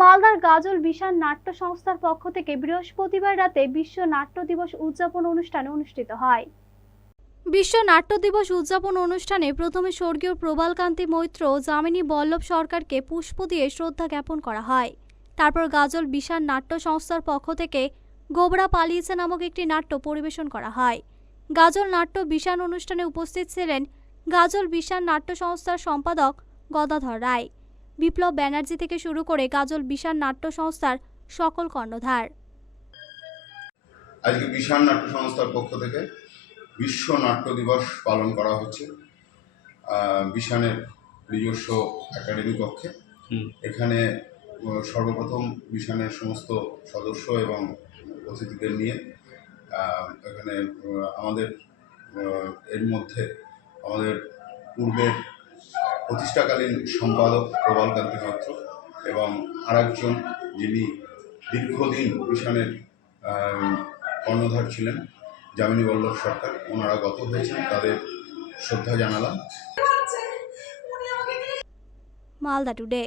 মালদার গাজল বিশাল নাট্য সংস্থার পক্ষ থেকে বৃহস্পতিবার রাতে বিশ্ব নাট্য দিবস উদযাপন অনুষ্ঠান অনুষ্ঠিত হয়। বিশ্ব নাট্য দিবস উদযাপন অনুষ্ঠানে প্রথমে স্বর্গীয় প্রবালকান্তি মৈত্র ও যামিনী বল্লভ সরকারকে পুষ্প দিয়ে শ্রদ্ধা জ্ঞাপন করা হয়। তারপর গাজল বিশাল নাট্য সংস্থার পক্ষ থেকে গোবরা পালিয়েছে নামক একটি নাট্য পরিবেশন করা হয়। গাজল নাট্য বিশাল অনুষ্ঠানে উপস্থিত ছিলেন গাজল বিশাল নাট্য সংস্থার সম্পাদক গদাধর রায়। বিপ্লব ব্যানার্জি থেকে শুরু করে কাজল বিশাল নাট্য সংস্থার সকল কর্ণধার। আজকে বিশাল নাট্য সংস্থার পক্ষ থেকে বিশ্ব নাট্য দিবস পালন করা হচ্ছে বিশানের নিজস্ব একাডেমি কক্ষে। এখানে সর্বপ্রথম বিশানের সমস্ত সদস্য এবং অতিথিদের নিয়ে এখানে আমাদের এর মধ্যে আমাদের পূর্বের প্রতিষ্ঠাকালীন সম্পাদক প্রবালকান্তি পাত্র এবং আরেকজন যিনি দীর্ঘদিন মিশনের কর্ণধার ছিলেন যামিনী বল্লভ সরকার ওনারা গত হয়েছেন তাদের শ্রদ্ধা জানালাম। মালদা টুডে।